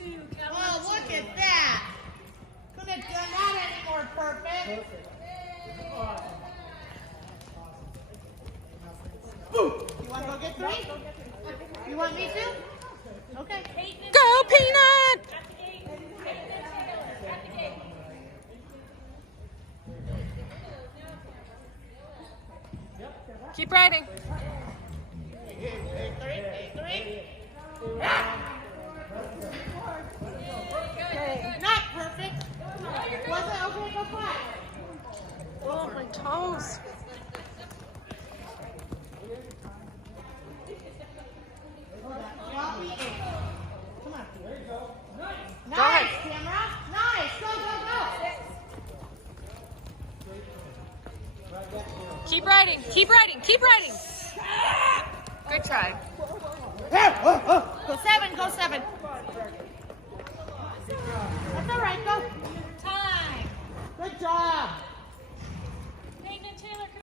Oh, look at that. Couldn't have done that any more perfect. You want to go get 3? You want me to? Okay. Go, Peanut! Keep riding. Not perfect. Was it? Okay, go flat. Oh, my toes. Come on. Go Nice, ahead. camera. Nice. Go, go, go. Keep riding. Keep riding. Keep riding. Good try. Go 7, go 7.